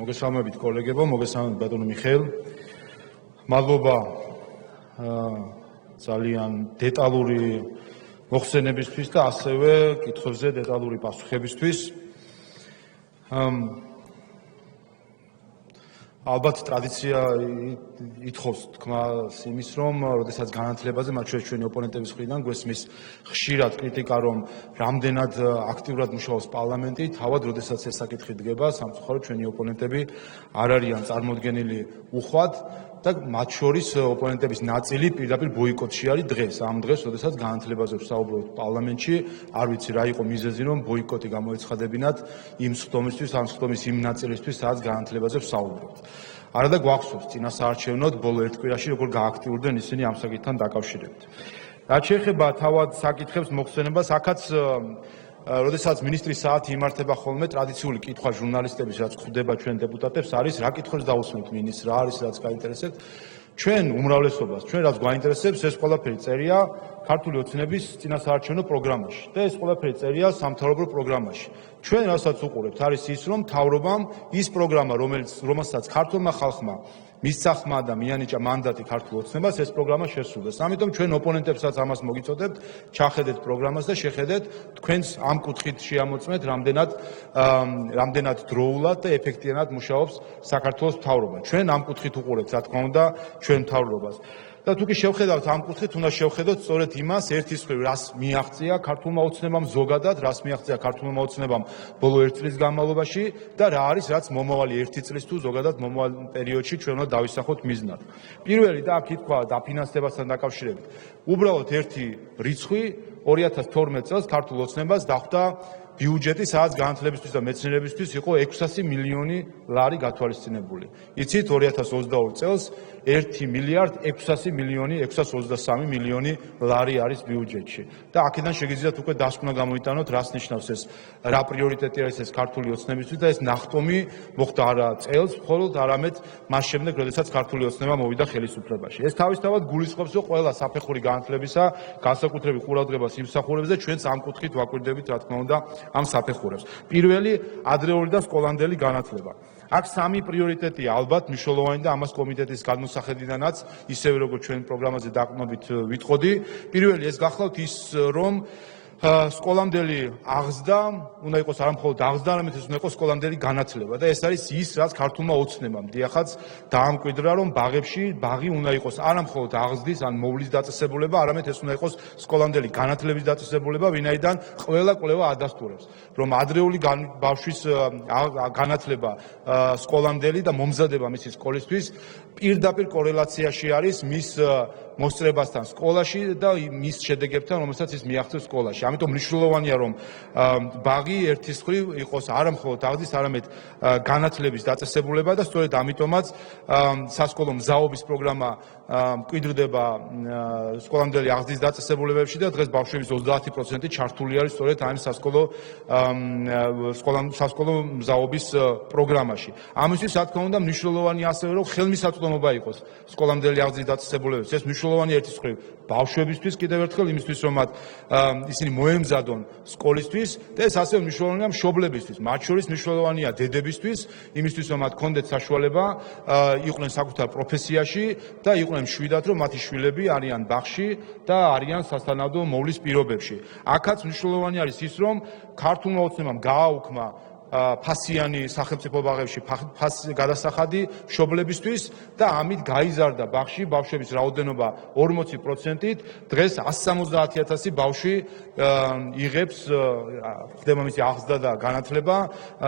მოგესალმებით კოლეგებო, მოგესალმებით ბატონო მიხეილ. მადლობა ძალიან დეტალური მოხსენებისთვის და ასევე კითხვებზე დეტალური პასუხებისთვის. ალბათ ტრადიცია ითხოვს თქმას იმის, რომ როდესაც განათლებაზე, მათ შორის ჩვენი ოპონენტების მხრიდან გვესმის ხშირად კრიტიკა, რომ რამდენად აქტიურად მუშაობს პარლამენტი, თავად როდესაც ეს საკითხი დგება, სამწუხაროდ ჩვენი ოპონენტები არ არიან წარმოდგენილი უხვად და მათ შორის ოპონენტების ნაწილი პირდაპირ ბოიკოტში არის დღეს. ამ დღეს, როდესაც განათლებაზე ვსაუბრობთ პარლამენტში, არ ვიცი რა იყო მიზეზი, რომ ბოიკოტი გამოეცხადებინათ იმ სხდომისთვის, ამ სხდომის იმ ნაწილისთვის, სადაც განათლებაზე ვსაუბრობთ. არადა გვახსოვს წინასაარჩევნოდ ბოლო ერთ კვირაში როგორ გააქტიურდნენ ისინი ამ საკითხთან დაკავშირებით. რაც შეეხება თავად საკითხებს მოხსენებას, აქაც როდესაც მინისტრის საათი იმართება ხოლმე, ტრადიციული კითხვა ჟურნალისტების, რაც ხვდება ჩვენ დეპუტატებს, არის რა კითხვებს დაუსმენთ მინისტრს, რა არის რაც გაინტერესებთ. ჩვენ უმრავლესობას, ჩვენ რაც გვაინტერესებს, ეს ყველაფერი წერია ქართული ოცნების წინასაარჩევნო პროგრამაში და ეს ყველაფერი წერია სამთავრობო პროგრამაში. ჩვენ რასაც უყურებთ, არის ის, რომ მთავრობამ ის პროგრამა, რომელსაც ქართულმა ხალხმა მისცა ხმა და მიანიჭა მანდატი ქართულ ოცნებას, ეს პროგრამა შესრულდეს. ამიტომ ჩვენ ოპონენტებსაც ამას მოგიწოდებთ, ჩახედეთ პროგრამას და შეხედეთ თქვენს ამ კუთხით შეამოწმეთ, რამდენად დროულად და ეფექტიანად მუშაობს საქართველოს მთავრობა. ჩვენ ამ კუთხით უყურებთ, რა თქმა უნდა, ჩვენ მთავრობას. და თუ კი შევხედავთ ამ კუთხით, უნდა შევხედოთ სწორედ იმას, ერთის მხრივ, რას მიაღწია ქართულმა ოცნებამ ზოგადად, რას მიაღწია ქართულმა ოცნებამ ბოლო ერთ წლის განმავლობაში და რა არის, რაც მომავალი ერთი წლის თუ ზოგადად მომავალ პერიოდში ჩვენ უნდა დავისახოთ მიზნად. პირველი და აქ ითქვა დაფინანსებასთან დაკავშირებით. უბრალოდ ერთი რიცხვი 2012 წელს ქართულ ოცნებას დახვდა ბიუჯეტი, სადაც განათლებისთვის და მეცნიერებისთვის იყო 600 მილიონი ლარი გათვალისწინებული. იცით, 2022 წელს 1 მილიარდ 600 მილიონი 623 მილიონი ლარი არის ბიუჯეტში. და აქედან შეგიძლიათ უკვე დასკვნა გამოიტანოთ, რას ნიშნავს ეს, რა პრიორიტეტი არის ეს ქართული ოცნებისთვის და ეს ნახტომი მოხდა არა წელს, მხოლოდ არამედ მას შემდეგ, როდესაც ქართული ოცნება მოვიდა ხელისუფლებაში. ეს თავისთავად გულისხმობს, რომ ყველა საფეხური განათლებისა, განსაკუთრებით ყურადღებას იმსახურებს და ჩვენც ამ კუთხით ვაკვირდებით, რა თქმა უნდა, ამ საფეხურებს. პირველი ადრეული და სკოლამდელი განათლება. აქ სამი პრიორიტეტია ალბათ მნიშვნელოვანი და ამას კომიტეტის გადმოსახედიდანაც ისევე როგორც ჩვენ პროგრამაზე დაყრდნობით ვიტყოდი. პირველი ეს გახლავთ ის, რომ სკოლამდელი აღზრდა უნდა იყოს არა მხოლოდ აღზრდა, არამედ ეს უნდა იყოს სკოლამდელი განათლება და ეს არის ის, რაც ქართულმა ოცნებამ დიახაც დაამკვიდრა, რომ ბაღი უნდა იყოს არა მხოლოდ აღზრდის ან მოვლის დაწესებულება, არამედ ეს უნდა იყოს სკოლამდელი განათლების დაწესებულება, ვინაიდან ყველა კვლევა ადასტურებს, რომ ადრეული ბავშვის განათლება სკოლამდელი და მომზადება მისი სკოლისთვის პირდაპირ კორელაციაში არის მის მოსწრებასთან სკოლაში და მის შედეგებთან, რომელსაც ის მიაღწევს სკოლაში. ამიტომ მნიშვნელოვანია, რომ ბაღი ერთის მხრივ იყოს არა მხოლოდ აღზრდის, არამედ განათლების დაწესებულება და სწორედ ამიტომაც სასკოლო მზაობის პროგრამა მკვიდრდება სკოლამდელი აღზრდის დაწესებულებებში და დღეს ბავშვების 30% ჩართული არის სწორედ ამ სასკოლო მზაობის პროგრამაში. ამისთვის, რა თქმა უნდა, მნიშვნელოვანია ასევე, რომ ხელმისაწვდომობა იყოს სკოლამდელი აღზრდის დაწესებულებებში. ეს მნიშვნელოვანია ერთის მხრივ ბავშვებისთვის, კიდევ ერთხელ იმისთვის, რომ ისინი მოემზადონ სკოლისთვის და ეს ასევე მნიშვნელოვანია მშობლებისთვის. მათ შორის მნიშვნელოვანია დედებისთვის, იმისთვის, რომ მათ ჰქონდეთ საშუალება იყვნენ საკუთარ პროფესიაში და იყვნენ მშვიდად, რომ მათი შვილები არიან ბაღში და არიან სასთანადო მოვლის პირობებში. აქაც მნიშვნელოვანი არის ის, რომ ქართულმა ოცნებამ გააუქმა ფასიანი სახელმწიფო ბაღებში გადასახადი მშობლებისთვის და ამით გაიზარდა ბაღში ბავშვების რაოდენობა 40%-ით. დღეს 170,000 ბავშვი იღებს ხდება მისი აღზრდა და განათლება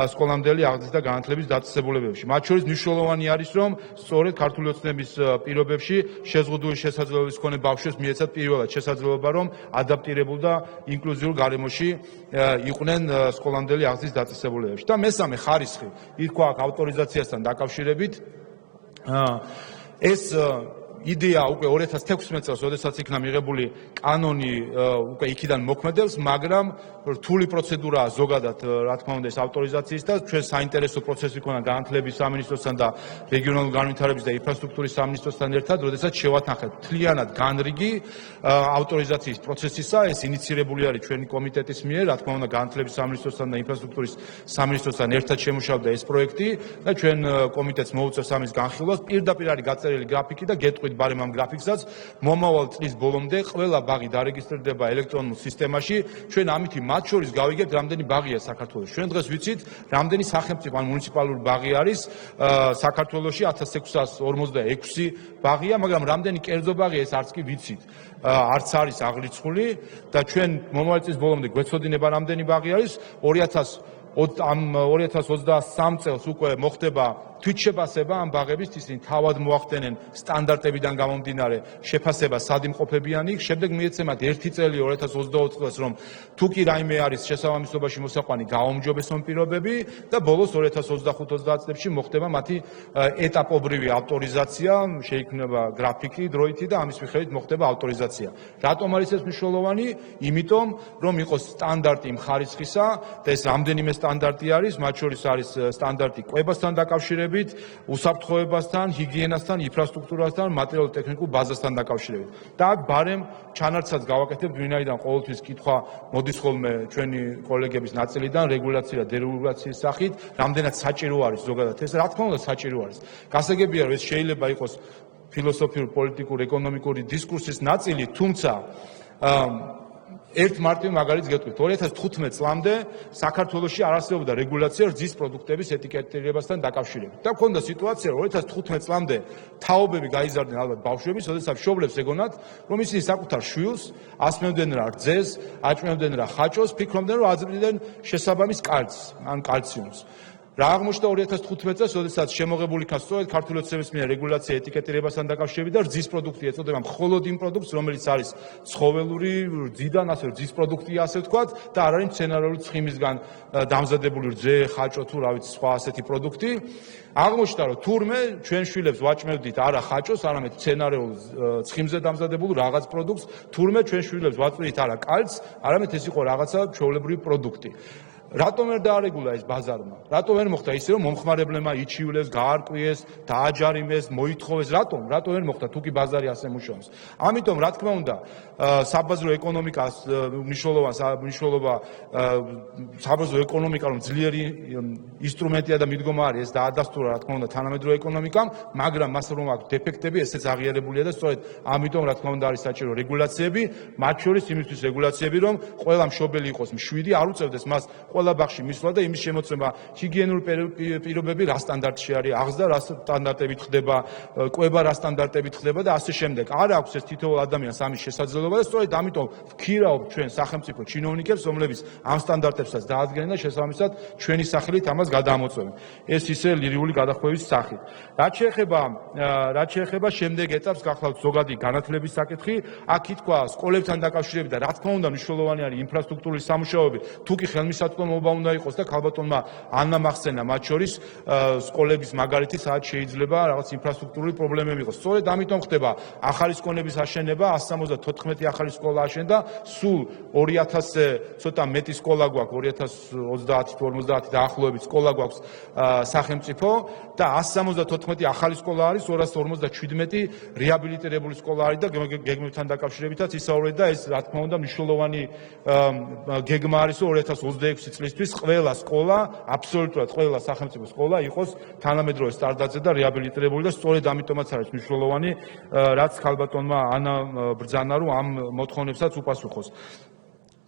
სკოლამდელი აღზრდის და განათლების დაწესებულებებში. მათ შორის მნიშვნელოვანი არის, რომ სწორედ ქართული ოცნების პირობებში შეზღუდული შესაძლებლობის მქონე ბავშვებს მიეცათ პირველად შესაძლებლობა, რომ ადაპტირებულ და ინკლუზიურ გარემოში იყვნენ სკოლამდელი აღზრდის დაწესებულებებში. და მესამე ხარისხი ითქვა აქ ავტორიზაციასთან დაკავშირებით. ეს იდეა უკვე 2016 წელს, როდესაც იქნა მიღებული კანონი, უკვე იქიდან მოქმედებს, მაგრამ რთული პროცედურაა ზოგადად, რა თქმა უნდა, ეს ავტორიზაციის და ჩვენ საინტერესო პროცესი ქონა განათლების სამინისტროსთან და რეგიონალური განვითარების და ინფრასტრუქტურის სამინისტროსთან ერთად, როდესაც შევათანხმეთ მთლიანად განრიგი ავტორიზაციის პროცესისა, ეს ინიცირებული არის ჩვენი კომიტეტის მიერ, რა თქმა უნდა, განათლების სამინისტროსთან და ინფრასტრუქტურის სამინისტროსთან ერთად შემუშავდა ეს პროექტი და ჩვენ კომიტეტს მოუწევს ამის განხილვას. პირდაპირ არის გაწერილი გრაფიკი და გეტყვით ბარემ ამ გრაფიკსაც, მომავალ წლის ბოლომდე ყველა ბაღი დარეგისტრირდება ელექტრონულ სისტემაში. ჩვენ ამით მათ შორის გავიგებთ, რამდენი ბაღია საქართველოში. ჩვენ დღეს ვიცით, რამდენი სახელმწიფო ან მუნიციპალური ბაღი არის საქართველოში 1646 ბაღია, მაგრამ რამდენი კერძო ბაღია ეს არც კი ვიცით. არც არის აღრიცხული და ჩვენ მომავალ წლის ბოლომდე გვეცოდინება რამდენი ბაღი არის. 2023 წელს უკვე მოხდება თვითშეფასება ამ ბაღების, ისინი თავად მოახდენენ სტანდარტებიდან გამომდინარე შეფასება სადიმყოფებიანი, შემდეგ მიეცემათ 1 წელი 2024 წელს, რომ თუ კი რაიმე არის შესაბამისობაში მოსაყვანი გააუმჯობესონ პირობები და ბოლოს 2025-30 წლებში მოხდება მათი ეტაპობრივი ავტორიზაცია, შეიქმნება გრაფიკი დროითი და ამის მიხედვით მოხდება ავტორიზაცია. რატომ არის ეს მნიშვნელოვანი? იმიტომ, რომ იყოს სტანდარტი იმ ხარისხისა და ეს რამდენიმე სტანდარტი არის, მათ შორის არის სტანდარტი კვებასთან დაკავშირებით, უსაფრთხოებასთან, ჰიგიენასთან, ინფრასტრუქტურასთან, მატერიალურ-ტექნიკურ ბაზასთან დაკავშირებით. და აქ ბარემ ჩანართსაც გავაკეთებთ, ვინაიდან ყოველთვის კითხვა მოდის ხოლმე ჩვენი კოლეგების ნაწილიდან რეგულაცია და დერეგულაციის სახით, რამდენად საჭირო არის ზოგადად ეს, რა თქმა უნდა საჭირო არის. გასაგებია, რომ ეს შეიძლება იყოს ფილოსოფიური, პოლიტიკური, ეკონომიკური დისკურსის ნაწილი, თუმცა ერთ მარტივ მაგალითს გეტყვით. 2015 წლამდე საქართველოში არ არსებობდა რეგულაცია რძის პროდუქტების ეტიკეტირებასთან დაკავშირებით. და მქონდა სიტუაცია, რომ 2015 წლამდე თაობები გაიზარდნენ ალბათ ბავშვების, როდესაც მშობლებს ეგონათ, რომ ისინი საკუთარ შვილს ასმევდნენ რა რძეს, აჭმევდნენ რა ხაჭოს, ფიქრობდნენ, რომ აზრდნენ შესაბამის კალცს ან კალციუმს. რა აღმოჩნდა 2015 წელს, როდესაც შემოღებული იქნა სწორედ ქართული ოცნების მიერ რეგულაცია ეტიკეტირებასთან დაკავშირებით და რძის პროდუქტი ეწოდება მხოლოდ იმ პროდუქტს, რომელიც არის ცხოველური რძიდან, ასე რძის პროდუქტია, ასე ვთქვათ, და არ არის მცენარეული ცხიმისგან დამზადებული რძე, ხაჭო თუ რა ვიცი სხვა ასეთი პროდუქტი. აღმოჩნდა, რომ თურმე ჩვენ შვილებს ვაჭმევდით არა ხაჭოს, არამედ მცენარეულ ცხიმზე დამზადებულ რაღაც პროდუქტს, თურმე ჩვენ შვილებს ვაწვდით არა კალცს, არამედ ეს იყო რაღაცა ჩვეულებრივი პროდუქტი. რატომ ვერ დაარეგულა ეს ბაზარმა? რატომ ვერ მოხდა ისე, რომ მომხმარებლებმა იჩივლეს, გაარკვიეს, დააჯარიმეს, მოითხოვეს? რატომ ვერ მოხდა, თუ კი ბაზარი ასე მუშაობს? ამიტომ, რა თქმა უნდა, საბაზრო ეკონომიკას მნიშვნელობა საბაზრო ეკონომიკა, რომ ძლიერი ინსტრუმენტია და მიდგომა არის, ეს დაადასტურა, რა თქმა უნდა, თანამედროვე ეკონომიკამ, მაგრამ მას რომ აქვს დეფექტები, ესეც აღიარებულია და სწორედ ამიტომ, რა თქმა უნდა, არის საჭირო რეგულაციები, მათ შორის იმისთვის რეგულაციები, რომ ყველა მშობელი იყოს მშვიდი, არ უწევდეს მას ყველა ბაღში მისვლა და იმის შემოწმება, ჰიგიენური პირობები რა სტანდარტში არის, აღზრდა რა სტანდარტებით ხდება, კვება რა სტანდარტებით ხდება და ასე შემდეგ. არ აქვს ეს თითოეულ ადამიანს ამის შესაძლებლობა და სწორედ ამიტომ ვქირავთ ჩვენ სახელმწიფო ჩინოვნიკებს, რომლებიც ამ სტანდარტებსაც დაადგენენ და შესაბამისად ჩვენი სახელით ამას გადაამოწმებენ. ეს ისე ლირიული გადახვევის სახით. რაც შეეხება შემდეგ ეტაპს, გახლავთ ზოგადი განათლების საკითხი, აქ ითქვა სკოლებთან დაკავშირებით და რა თქმა უნდა მნიშვნელოვანი არის ინფრასტრუქტურის სამუშაოები, თუ კი ხელმისაწვდომობა უნდა იყოს და ქალბატონმა ანნა მახსენა მათ შორის სკოლების მაგალითი, სადაც შეიძლება რაღაც ინფრასტრუქტურული პრობლემები იყოს. სწორედ ამიტომ ხდება ახალი სკოლების აშენება, 174 ახალი სკოლა აშენდა, სულ 2000-ზე ცოტა მეტი სკოლა გვაქვს, 2030-50 დაახლოებით სკოლა გვაქვს სახელმწიფო და 174 ახალი სკოლა არის, 257 რეაბილიტირებული სკოლა არის და გეგმებთან დაკავშირებითაც ისაუბრეთ და ეს რა თქმა უნდა მნიშვნელოვანი გეგმა არის, რომ 2026 წლისთვის ყველა სკოლა, აბსოლუტურად ყველა სახელმწიფო სკოლა იყოს თანამედროვე სტანდარტზე და რეაბილიტირებული და სწორედ ამიტომაც არის მნიშვნელოვანი, რაც ქალბატონმა ანა ბრძანა, რომ ამ მოთხოვნებსაც უპასუხოს.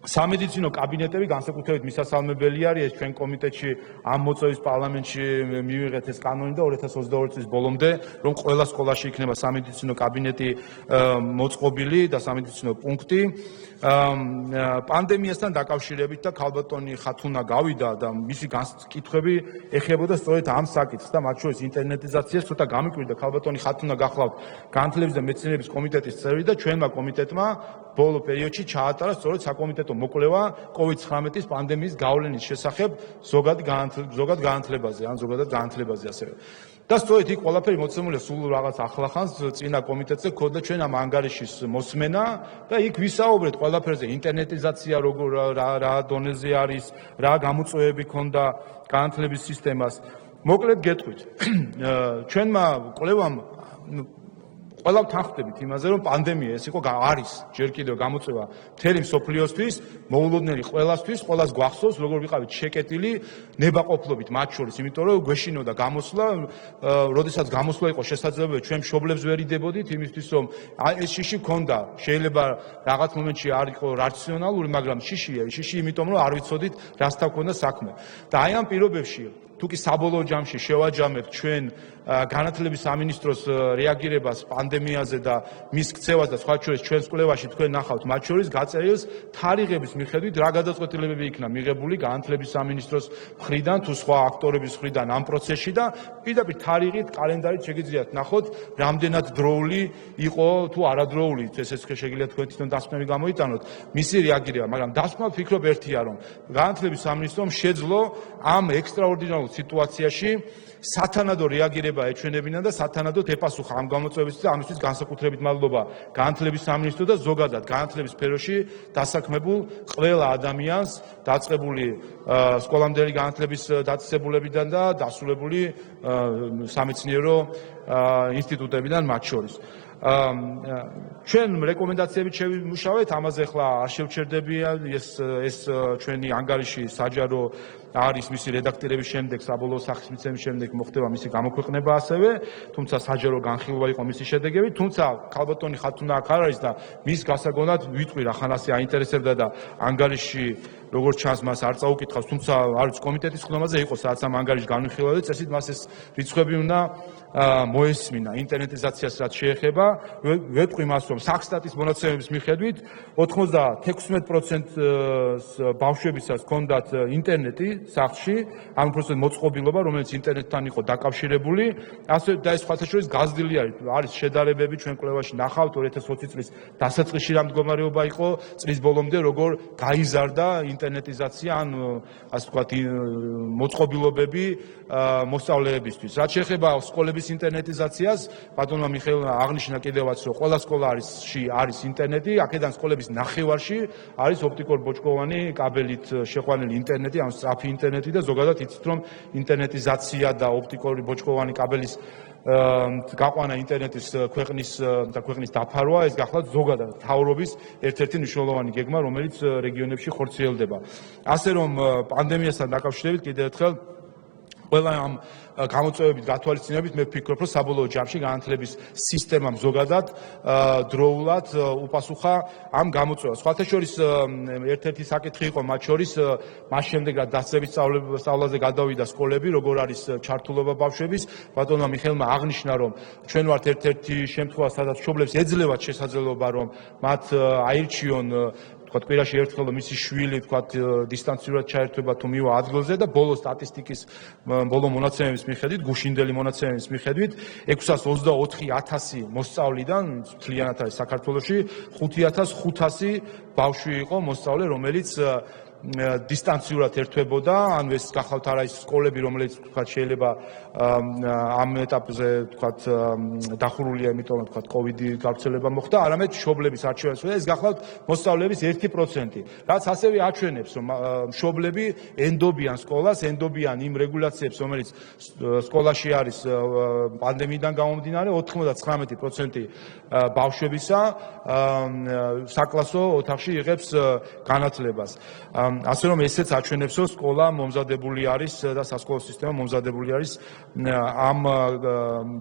სამედიცინო კაბინეტები განსაკუთრებით მისასალმებელი არის, ეს ჩვენ კომიტეტში ამ მოწვევის პარლამენტში მივიღეთ ეს კანონი და 2022 წლის ბოლომდე, რომ ყველა სკოლაში იქნება სამედიცინო კაბინეტი მოწყობილი და სამედიცინო პუნქტი. პანდემიასთან დაკავშირებით და ქალბატონი ხათუნა გავიდა და მისი განკითხვები ეხებოდა სწორედ ამ საკითხს და მათ შორის ინტერნეტიზაციას, ცოტა გამიკვირდა ქალბატონი ხათუნა გახლავთ განათლების და მეცნიერების კომიტეტის წევრი და ჩვენმა კომიტეტმა ბოლო პერიოდში ჩაატარა სწორედ საკომიტეტო საერთო მოკვლევა COVID-19 პანდემიის გავლენის შესახებ ზოგად განათლებაზე, ან ზოგადად განათლებაზე ასევე. და სწორედ იქ ყველაფერი მოცემულია სულ რაღაც ახლახანს წინა კომიტეტზე ქონდა ჩვენ ამ ანგარიშის მოსმენა და იქ ვისაუბრეთ ყველაფერზე ინტერნეტიზაცია როგორ რა დონეზე არის, რა გამოწვევები ქონდა განათლების სისტემას. მოკლედ გეტყვით, ჩვენმა კვლევამ ყველა თანხმდებით იმაზე, რომ პანდემია ეს იყო არის ჯერ კიდევ გამოწვევა მთელი მსოფლიოსთვის, მოულოდნელი ყველასთვის, ყველას გვახსოვს, როგორ ვიყავით შეკეტილი ნებაყოფლობით მათ შორის, იმიტომ რომ გვეშინოდა გამოსვლა, როდესაც გამოსვლა იყო შესაძლებელი, ჩვენ მშობლებს ვერ იდებოდით იმისთვის, რომ ეს შიში ქონდა, შეიძლება რაღაც მომენტში არ იყო რაციონალური, მაგრამ შიშია, შიში იმიტომ რომ არ ვიცოდით რასთან ქონდა საქმე. და აი ამ პირობებში თუკი საბოლოო ჯამში შევაჯამებთ ჩვენ განათლების სამინისტროს რეაგირებას პანდემიაზე და მის ქცევას და სხვა შორის ჩვენს კვლევაში თქვენ ნახავთ მათ შორის გაწერილს თარიღების მიხედვით რა გადაწყვეტილებები იქნა მიღებული განათლების სამინისტროს მხრიდან თუ სხვა აქტორების მხრიდან ამ პროცესში და პირდაპირ თარიღით კალენდარით შეგიძლიათ ნახოთ რამდენად დროული იყო თუ არადროული ესეც შეგიძლიათ თქვენ თვითონ დასკვნები გამოიტანოთ მისი რეაგირება მაგრამ დასკვნად ვფიქრობ ერთია რომ განათლების სამინისტრომ შეძლო ამ ექსტრაორდინარულ სიტუაციაში სათანადო რეაგირება ეჩვენებინა და სათანადოდ ეპასუხა ამ გამოწვევისთვის და ამისთვის განსაკუთრებით მადლობა განათლების სამინისტროს და ზოგადად განათლების სფეროში დასაქმებულ ყველა ადამიანს დაწყებული სკოლამდელი განათლების დაწესებულებიდან და დასრულებული სამეცნიერო ინსტიტუტებიდან მათ შორის. ჩვენ რეკომენდაციებით შევიმუშავეთ, ამაზე ახლა არ შევჩერდები, ეს ჩვენი ანგარიში საჯარო არის მისი რედაქტირების შემდეგ, საბოლოო სახის მიცემის შემდეგ მოხდება მისი გამოქვეყნება ასევე, თუმცა საჯარო განხილვა იყო მისი შედეგები, თუმცა ქალბატონი ხათუნა აქ არ არის და მის გასაგონად ვიტყვი რა ხანასი აინტერესებდა და ანგარიში როგორც ჩანს მას არ წაუკითხავს, თუმცა არის კომიტეტის ხდომაზე იყო სადაც ამ ანგარიშს განვიხილავდა და წესით მას ეს რიცხვები უნდა მოესმინა ინტერნეტიზაციას რაც შეეხება, ვეტყვი მას რომ სახსტატის მონაცემების მიხედვით 96% ბავშვებისაც ჰქონდათ ინტერნეტი სახლში, ამ პროცესში მოწყობილობა, რომელიც ინტერნეტთან იყო დაკავშირებული, ასე და ეს სხვათა შორის გაზრდილი არის შედარებები ჩვენ კვლევაში ნახავთ 2020 წლის დასაწყისში რა მდგომარეობა იყო, წლის ბოლომდე როგორ გაიზარდა ინტერნეტიზაცია ან ასე ვთქვათ მოწყობილობები მოსწავლეებისთვის. რაც შეეხება სკოლების ინტერნეტიზაციას, ბატონმა მიხეილმა აღნიშნა კიდევაც, რომ ყველა სკოლაში არის ინტერნეტი, აქედან სკოლების ნახევარში არის ოპტიკურ-ბოჭკოვანი კაბელით შეყვანილი ინტერნეტი, ან სწრაფი ინტერნეტი და ზოგადად იცით, რომ ინტერნეტიზაცია და ოპტიკურ-ბოჭკოვანი კაბელის გაყვანა ინტერნეტის ქვეყნის დაფარვა, ეს გახლავთ ზოგადად მთავრობის ერთ-ერთი მნიშვნელოვანი გეგმა, რომელიც რეგიონებში ხორციელდება. ასე რომ პანდემიასთან დაკავშირებით კიდევ ერთხელ ყველა ამ გამოწვევებით გათვალისწინებით მე ვფიქრობ, რომ საბოლოო ჯამში განათლების სისტემამ ზოგადად დროულად უპასუხა ამ გამოწვევას. სხვათა შორის ერთ-ერთი საკითხი იყო მათ შორის მას შემდეგ რაც დასწრებით სწავლაზე გადავიდა სკოლები, როგორ არის ჩართულობა ბავშვების, ბატონმა მიხეილმა აღნიშნა, რომ ჩვენ ვართ ერთ-ერთი შემთხვევა, სადაც მშობლებს ეძლევათ შესაძლებლობა, რომ მათ აირჩიონ თქვათ კვირაში ერთხელ მისი შვილი თქვათ დისტანციურად ჩაერთვება თუ მივა ადგილზე და ბოლო სტატისტიკის ბოლო მონაცემების მიხედვით, გუშინდელი მონაცემების მიხედვით 624,000 მოსწავლიდან მთლიანად არის საქართველოში 5,500 ბავშვი იყო მოსწავლე, რომელიც დისტანციურად ერთვებოდა, ანუ ეს გახლავთ არა ის სკოლები, რომელიც თქვათ შეიძლება ამ ეტაპზე თქვათ დახურულია, იმიტომ რომ თქვათ კოვიდი გავრცელება მოხდა, არამედ მშობლების არჩევას და ეს გახლავთ მოსწავლეების 1%, რაც ასევე აჩვენებს, რომ მშობლები ენდობიან სკოლას, ენდობიან იმ რეგულაციებს, რომელიც სკოლაში არის პანდემიიდან გამომდინარე, 99% ბავშვებისა საკლასო ოთახში იღებს განათლებას. ასე რომ ესეც აჩვენებს, რომ სკოლა მომზადებული არის და სასკოლო სისტემა მომზადებული არის ამ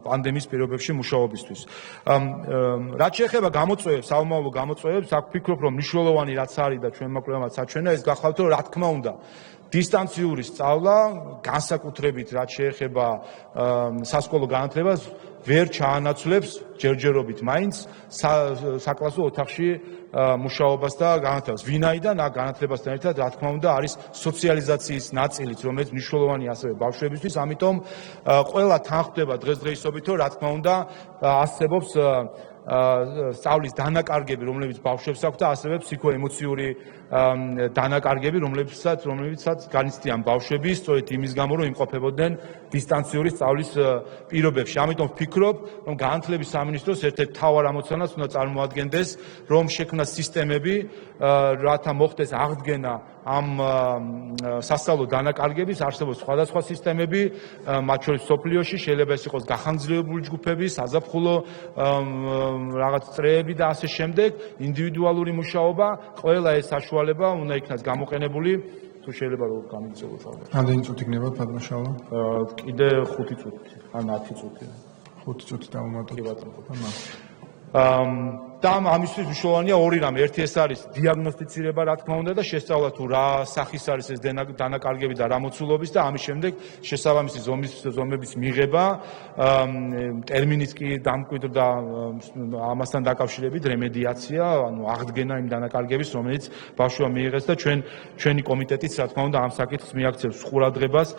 პანდემიის პირობებში მუშაობისთვის. რაც შეეხება გამოწვევებს, საომავლო გამოწვევებს, აქ ვფიქრობ, რომ მნიშვნელოვანი რაც არის და ჩვენმა კვლევამაც აჩვენა, ეს გახლავთ, რომ რა თქმა უნდა დისტანციური სწავლა, განსაკუთრებით რაც შეეხება სასკოლო განათლებას, ვერ ჩაანაცვლებს ჯერჯერობით მაინც საკლასო ოთახში მუშაობას და განათლებას. ვინაიდან აქ განათლებასთან ერთად, რა თქმა უნდა, არის სოციალიზაციის ნაწილიც, რომელიც მნიშვნელოვანია ასევე ბავშვებისთვის, ამიტომ ყველა თანხმდება დღესდღეობით, რომ რა თქმა უნდა, არსებობს სწავლის დანაკარგები, რომლებიც ბავშვებს აქვთ და ასევე ფსიქოემოციური დანაკარგები, რომლებიცაც განიცდიან ბავშვები, სწორედ იმის გამო, რომ იმყოფებოდნენ დისტანციური სწავლის პირობებში. ამიტომ ვფიქრობ, რომ განათლების სამინისტროს ერთ-ერთ მთავარ ამოცანას უნდა წარმოადგენდეს, რომ შექმნას სისტემები, რათა მოხდეს აღდგენა ამ სასწავლო დანაკარგების, არსებობს სხვადასხვა სისტემები, მათ შორის მსოფლიოში, შეიძლება ეს იყოს გახანგრძლივებული ჯგუფები, საზაფხულო რაღაც წრეები და ასე შემდეგ, ინდივიდუალური მუშაობა, ყველა ეს საშუალება უნდა იქნას გამოყენებული, თუ შეიძლება რომ გამიგზავნოთ ალბათ. რამდენი წუთი გნებათ ბატონშალა? კიდე 5 წუთი, ან 10 წუთი. 5 წუთი დავუმატოთ. კი ბატონო. და ამისთვის მნიშვნელოვანია ორი რამ. ერთი ეს არის დიაგნოსტიცირება, რა თქმა უნდა, და შესწავლა თუ რა სახის არის ეს დანაკარგები და რა მოცულობის და ამის შემდეგ შესაბამისი ზომების მიღება, ტერმინიც კი დამკვიდრდა ამასთან დაკავშირებით რემედიაცია, ანუ აღდგენა იმ დანაკარგების, რომელიც ბავშვმა მიიღეს და ჩვენი კომიტეტიც რა თქმა უნდა ამ საკითხს მიაქცევს ყურადღებას,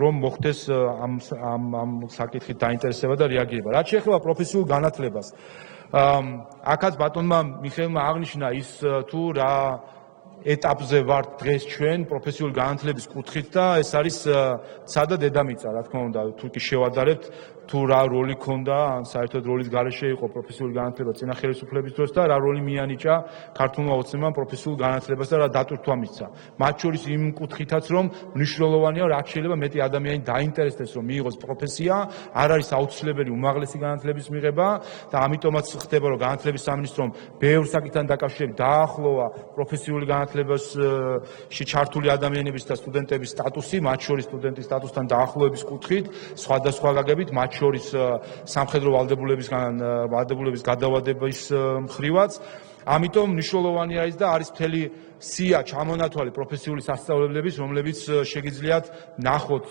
რომ მოხდეს ამ საკითხით დაინტერესება და რეაგირება. რაც შეეხება პროფესიულ განათლებას, აქაც ბატონმა მიხეილმა აღნიშნა ის თუ რა ეტაპზე ვართ დღეს ჩვენ პროფესიული განათლების კუთხით და ეს არის ცადა დედამიწა, რა თქმა უნდა, თუ კი შევადარებთ თუ რა როლი ქონდა, ან საერთოდ როლის გარეშე იყო პროფესიული განათლება წინა ხელისუფლების დროს და რა როლი მიანიჭა ქართულმა ოცნებამ პროფესიულ განათლებას და რა დატვირთვა მისცა. მათ შორის იმ კუთხითაც, რომ მნიშვნელოვანია, რაც შეიძლება მეტი ადამიანი დაინტერესდეს, რომ მიიღოს პროფესია, არ არის აუცილებელი უმაღლესი განათლების მიღება და ამიტომაც ხდება, რომ განათლების სამინისტრომ ბევრ საკითხთან დაკავშირებით დაახლოვა პროფესიული განათლებაში ჩართული ადამიანების და სტუდენტების სტატუსი, მათ შორის სტუდენტის სტატუსთან დაახლოების კუთხით, სხვადასხვა გაგებით, მათ შორის სამხედრო ვალდებულების გადავადების მხრივაც. ამიტომ მნიშვნელოვანია ის და არის მთელი სია ჩამონათვალი პროფესიული სასწავლებლების, რომლებიც შეგიძლიათ ნახოთ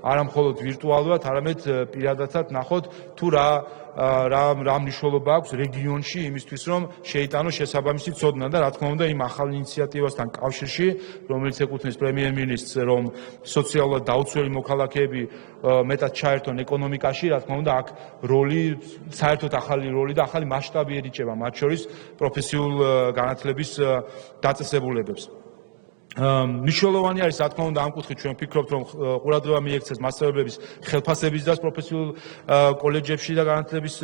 არა მხოლოდ ვირტუალურად, არამედ პირადადაც ნახოთ თუ რა მნიშვნელობა აქვს რეგიონში იმისთვის, რომ შეიტანოს შესაბამისი ცოდნა და რა თქმა უნდა იმ ახალ ინიციატივასთან კავშირში, რომელიც ეკუთვნის პრემიერ-მინისტრს, რომ სოციალურად დაუცველი მოქალაქეები მეტად ჩაერთონ ეკონომიკაში, რა თქმა უნდა, აქ როლი, საერთოდ ახალი როლი და ახალი მასშტაბი ენიჭება მათ შორის პროფესიულ განათლების დაწესებულებებს. მნიშვნელოვანი არის, რა თქმა უნდა, ამ კუთხით ჩვენ ვფიქრობთ, რომ ყურადღება მიექცეს მასწავლებლების ხელფასების და პროფესიულ კოლეჯებში და განათლების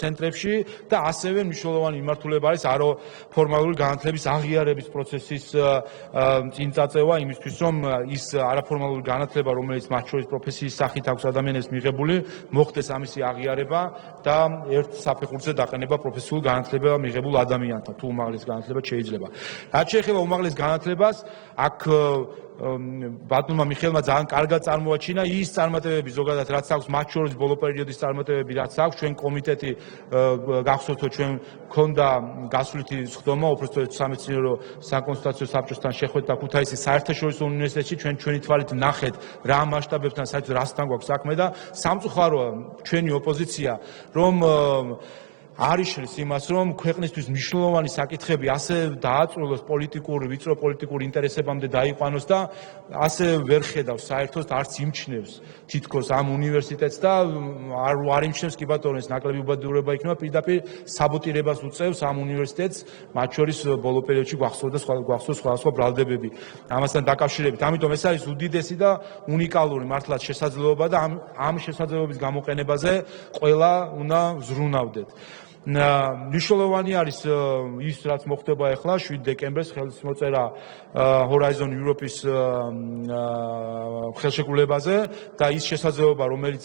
ცენტრებში და ასევე მნიშვნელოვანი მიმართულება არის არაფორმალური განათლების აღიარების პროცესის წინწაწევა იმისთვის, რომ ის არაფორმალური განათლება, რომელიც მათ შორის პროფესიის სახით აქვს ადამიანებს მიღებული, მოხდეს ამისი აღიარება და ერთ საფეხურზე დაყენება პროფესიულ განათლება მიღებულ ადამიანთა, თუ უმაღლეს განათლება შეიძლება. რაც შეეხება უმაღლეს განათლებას, აქ ბატონმა მიხეილმა ძალიან კარგად წარმოაჩინა ის წარმატებები ზოგადად რაც აქვს მათ შორის ბოლო პერიოდის წარმატებები რაც აქვს ჩვენ კომიტეტი გახსოვთ რომ ჩვენ მქონდა გასვლითი სხდომა უბრალოდ სამეცნიერო საკონსულტაციო საბჭოსთან შეხვედრა ქუთაისის საერთაშორისო უნივერსიტეტში ჩვენი თვალით ნახეთ რა მასშტაბებთან საერთოდ რასთან გვაქვს საქმე და სამწუხაროა ჩვენი ოპოზიცია რომ არიშლის იმას, რომ ქვეყნისთვის მნიშვნელოვანი საკითხები ასე დააწრულოს ვიწრო პოლიტიკურ ინტერესებამდე დაიყვანოს და ასე ვერ ხედავს საერთოდ არც იმჩნევს თითქოს ამ უნივერსიტეტს და არ იმჩნევს კი ბატონო ეს ნაკლები უბედურება იქნება პირდაპირ საბოტირებას უწევს ამ უნივერსიტეტს მათ შორის ბოლო პერიოდში გვახსოვდა სხვადასხვა ბრალდებები ამასთან დაკავშირებით. ამიტომ ეს არის უდიდესი და უნიკალური მართლაც შესაძლებლობა და ამ შესაძლებლობის გამოყენებაზე ყველა უნდა ვზრუნავდეთ. მნიშვნელოვანი არის ის რაც მოხდება ახლა 7 დეკემბერს ხელმოწერა Horizon Europe-ის ხელშეკრულებაზე და ის შესაძლებლობა რომელიც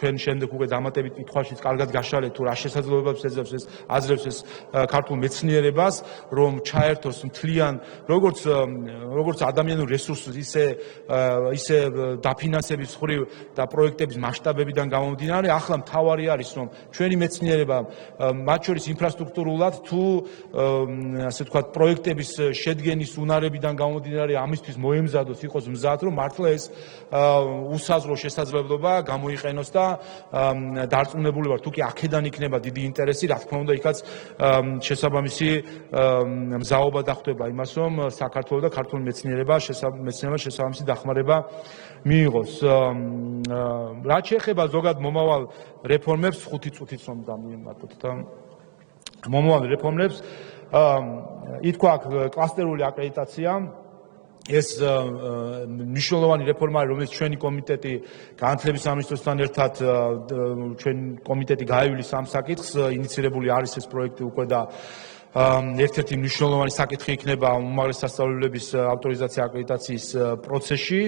თქვენ შემდეგ უკვე დამატებით კითხვაშიც კარგად გაშალეთ თუ რა შესაძლებლობებს აძლევს ეს ქართულ მეცნიერებას რომ ჩაერთოს მთლიან როგორც ადამიანურ რესურსს ისე დაფინანსების მხრივ და პროექტების მასშტაბებიდან გამომდინარე ახლა მთავარი არის რომ ჩვენი მეცნიერება იქნება მათ შორის ინფრასტრუქტურულად თუ ასე ვთქვათ პროექტების შედგენის უნარებიდან გამომდინარე ამისთვის მოემზადოს იყოს მზად რომ მართლა ეს უსაზღვრო შესაძლებლობა გამოიყენოს და დარწმუნებული ვარ თუ კი აქედან იქნება დიდი ინტერესი რა თქმა უნდა იქაც შესაბამისი მზაობა დახვდება იმას რომ საქართველოს და ქართული მეცნიერება შესაბამისი დახმარება მიიღოს. რაც შეეხება ზოგად მომავალ რეფორმებს 5 წუთით რომ დამიმატოთ და მომავალ რეფორმებს ითქვა კლასტერული აკრედიტაცია ეს მნიშვნელოვანი რეფორმაა რომელიც ჩვენი კომიტეტი განათლების სამინისტროსთან ერთად ჩვენ კომიტეტი გაივლის ამ საკითხს ინიცირებული არის ეს პროექტი უკვე და ერთ-ერთი მნიშვნელოვანი საკითხი იქნება უმაღლესი სასწავლებლების ავტორიზაცია აკრედიტაციის პროცესში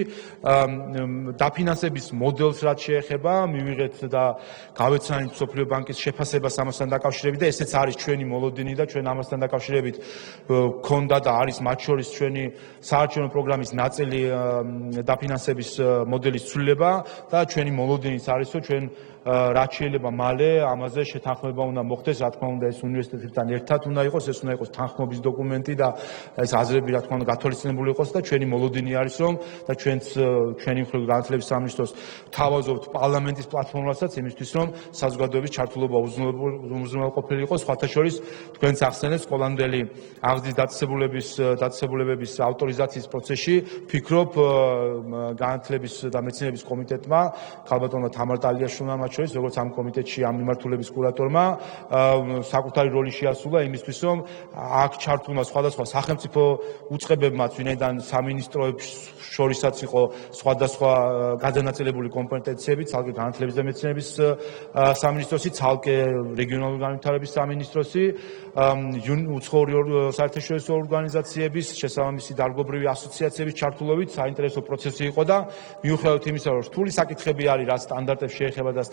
დაფინანსების მოდელს რაც შეეხება მივიღეთ და გავეცანით მსოფლიო ბანკის შეფასებას ამასთან დაკავშირებით და ესეც არის ჩვენი მოლოდინი და ჩვენ ამასთან დაკავშირებით გქონდა და არის მათ შორის ჩვენი საარჩევნო პროგრამის ნაწილი დაფინანსების მოდელის ცვლილება და ჩვენი მოლოდინიც არის რომ ჩვენ რაც შეიძლება მალე ამაზე შეთანხმება უნდა მოხდეს რა თქმა უნდა ეს უნივერსიტეტებთან ერთად უნდა იყოს ეს უნდა იყოს თანხმობის დოკუმენტი და ეს აზრები რა თქმა უნდა გათვალისწინებული იყოს და ჩვენი მოლოდინი არის რომ და ჩვენი მხრივ განათლების სამინისტროს თავაზობთ პარლამენტის პლატფორმასაც იმისთვის რომ საზოგადოების ჩართულობა უზრუნველყოფილი იყოს სხვათა შორის თქვენც ახსენეთ სკოლამდელი აღზრდის დაწესებულებების ავტორიზაციის პროცესში ვფიქრობ განათლების და მეცნიერების კომიტეტმა ქალბატონმა თამარ ტალიაშვილმა მათ შორის როგორც ამ კომიტეტში ამ მიმართულების კურატორმა საკუთარი როლი შეასრულა იმისთვის რომ აქ ჩართულმა სხვადასხვა სახელმწიფო უწყებებმაც ვინაიდან სამინისტროებს შორისაც იყო სხვადასხვა გადანაწილებული კომპეტენციები ცალკე განათლების და მეცნიერების სამინისტროსი ცალკე რეგიონალური განვითარების სამინისტროსი უცხოური საერთაშორისო ორგანიზაციების შესაბამისი დარგობრივი ასოციაციების ჩართულობით საინტერესო პროცესი იყო და მიუხედავად იმისა რომ რთული საკითხები არის რა სტანდარტებს შეეხება და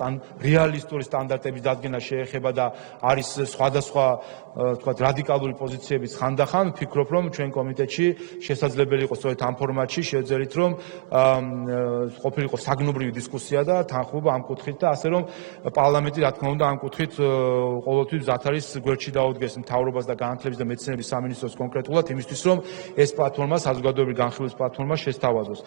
რეალისტური სტანდარტების დადგენა შეეხება და არის სხვადასხვა თქვათ რადიკალური პოზიციებიც ხანდახან ვფიქრობ რომ ჩვენ კომიტეტში შესაძლებელი იყოს სწორედ ამ ფორმატში შევძელით რომ ყოფილიყო საგნობრივი დისკუსია და თანხმობა ამ კუთხით და ასე რომ პარლამენტი რა თქმა უნდა ამ კუთხით ყოველთვის მზად არის გვერდში დაუდგეს მთავრობას და განათლების და მეცნიერების სამინისტროს კონკრეტულად იმისთვის რომ ეს პლატფორმა საზოგადოებრივი განხილვის პლატფორმა შესთავაზოს.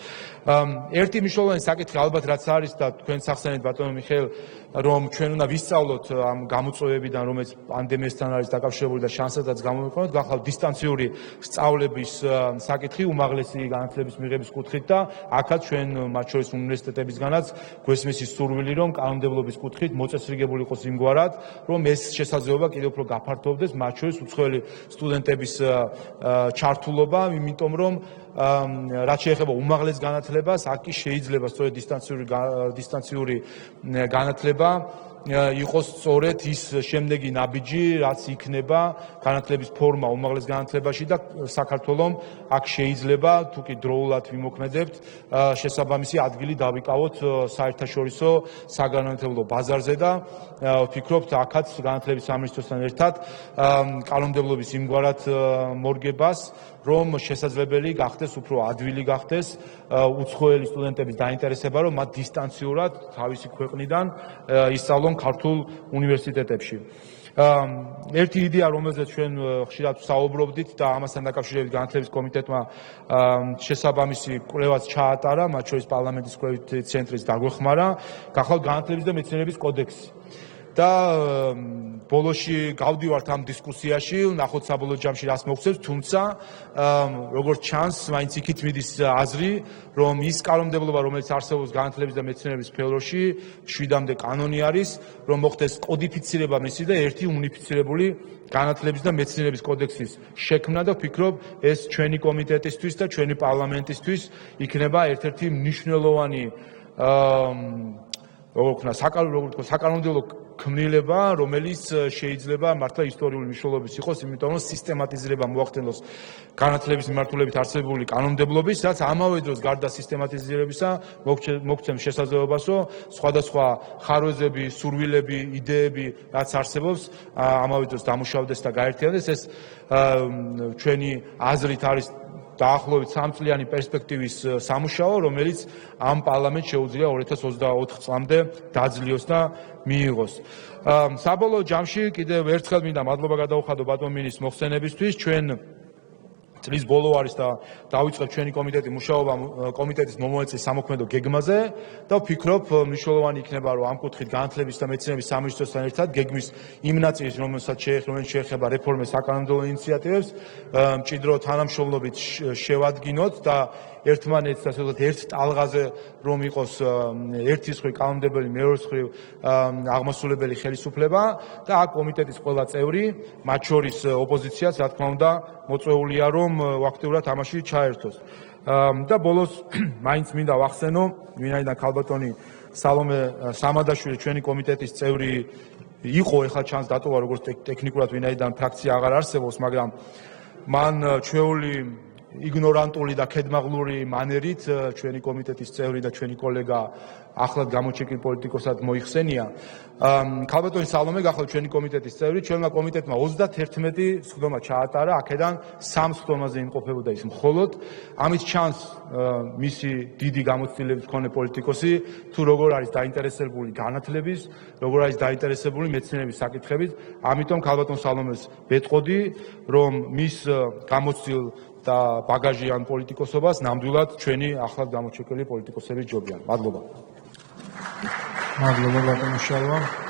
ერთი მნიშვნელოვანი საკითხი ალბათ რაც არის და თქვენც ახსენეთ ბატონო მიხეილ რომ ჩვენ უნდა ვისწავლოთ ამ გამოწვევებიდან რომელიც პანდემიასთან არის დაკავშირებული და შანსადაც გამოვიყენოთ გახლავთ დისტანციური სწავლების საკითხი უმაღლესი განათლების მიღების კუთხით და აქაც ჩვენ მათ შორის უნივერსიტეტებისგანაც გვესმის ის სურვილი რომ კანონმდებლობის კუთხით მოწესრიგებული იყოს იმგვარად რომ ეს შესაძლებლობა კიდევ უფრო გაფართოვდეს მათ შორის უცხოელი სტუდენტების ჩართულობა იმიტომ რომ რაც შეეხება უმაღლეს განათლებას აქ კი შეიძლება სწორედ დისტანციური განათლება იყოს სწორედ ის შემდეგი ნაბიჯი რაც იქნება განათლების ფორმა უმაღლეს განათლებაში და საქართველოს აქ შეიძლება თუ კი დროულად ვიმოქმედებთ შესაბამისი ადგილი დავიკავოთ საერთაშორისო საგანმანათლებლო ბაზარზე და ვფიქრობთ აქაც განათლების სამინისტროსთან ერთად კანონმდებლობის იმგვარად მორგებას რომ შესაძლებელი გახდეს უფრო ადვილი გახდეს უცხოელი სტუდენტების დაინტერესება რომ მათ დისტანციურად თავისი ქვეყნიდან ისწავლონ ქართულ უნივერსიტეტებში. ერთი იდეა რომელზეც ჩვენ ხშირად ვსაუბრობდით და ამასთან დაკავშირებით განათლების კომიტეტმა შესაბამისი კვლევაც ჩაატარა მათ შორის პარლამენტის კვლევითი ცენტრის დაგვეხმარა გახლავთ განათლების და მეცნიერების კოდექსი. და ბოლოში გავდივართ ამ დისკუსიაში, ნახოთ საბოლოო ჯამში რას მოხდებს, თუმცა როგორც ჩანს, მაინც იქით მიდის აზრი, რომ ის კანონმდებლობა, რომელიც არსებობს განათლების და მეცნიერების სფეროში, 7-მდე კანონი არის, რომ მოხდეს კოდიფიცირება მისი და ერთი უნიფიცირებული განათლების და მეცნიერების კოდექსის შექმნა და ვფიქრობ, ეს ჩვენი კომიტეტისთვის და ჩვენი პარლამენტისთვის იქნება ერთ-ერთი მნიშვნელოვანი საკანონმდებლო ქმნილება, რომელიც შეიძლება მართლა ისტორიული მნიშვნელობის იყოს, იმიტომ რომ სისტემატიზება მოახდენოს განათლების მიმართულებით არსებული კანონმდებლობის, რაც ამავე დროს გარდა სისტემატიზირებისა მოგცემს შესაძლებლობას, რომ სხვადასხვა ხარვეზები, სურვილები, იდეები, რაც არსებობს, ამავე დროს დამუშავდეს და გაერთიანდეს. ეს ჩვენი აზრით არის დაახლოებით 3 წლიანი პერსპექტივის სამუშაო, რომელიც ამ პარლამენტს შეუძლია 2024 წლამდე დაძლიოს და მიიღოს. საბოლოო ჯამში კიდევ ერთხელ მინდა მადლობა გადაუხადო ბატონ მინისტრს მოხსენებისთვის. ჩვენ წლის ბოლო არის და დავიწყებ ჩვენი კომიტეტი მუშაობა კომიტეტის მომოეწრის სამოქმედო გეგმაზე და ვფიქრობ მნიშვნელოვანი იქნება რომ ამ კუთხით განათლების და მეცნიერების სამინისტროსთან ერთად გეგმის იმ ნაწილის რომელსაც შეეხება რეფორმის საკანონმდებლო ინიციატივებს მჭიდრო თანამშრომლობით შევადგინოთ და ერთმანეთს ასე ვთქვათ ერთ ტალღაზე რომ იყოს ერთის მხრივ კანონმდებელი მეორეს მხრივ აღმასრულებელი ხელისუფლება და აქ კომიტეტის ყველა წევრი მათ შორის ოპოზიციაც რა თქმა უნდა მოწვეულია რომ აქტიურად ამაში ჩაერთოს. და ბოლოს მაინც მინდა ვახსენო ვინაიდან ქალბატონი სალომე სამადაშვილი ჩვენი კომიტეტის წევრი იყო ეხლა ჩანს დატოვა როგორც ტექნიკურად ვინაიდან ფრაქცია აღარ არსებობს მაგრამ მან ჩვეული იგნორანტული და ქედმაღლური მანერით ჩვენი კომიტეტის წევრი და ჩვენი კოლეგა ახლად გამოჩეკილ პოლიტიკოსად მოიხსენია. ქალბატონი სალომე გახლავთ ჩვენი კომიტეტის წევრი, ჩვენმა კომიტეტმა 31 სხდომა ჩაატარა, აქედან 3 სხდომაზე იმყოფებოდა ის მხოლოდ. ამით ჩანს მისი დიდი გამოცდილების მქონე პოლიტიკოსი, თუ როგორ არის დაინტერესებული განათლების, როგორ არის დაინტერესებული მეცნიერების საკითხებით. ამიტომ ქალბატონ სალომეს ვეტყოდი, რომ მის გამოცდილ და ბაგაჟიან პოლიტიკოსობას ნამდვილად ჩვენი ახლად გამოჩეკილი პოლიტიკოსები ჯობიან. მადლობა. მადლობა ბატონო შალვა.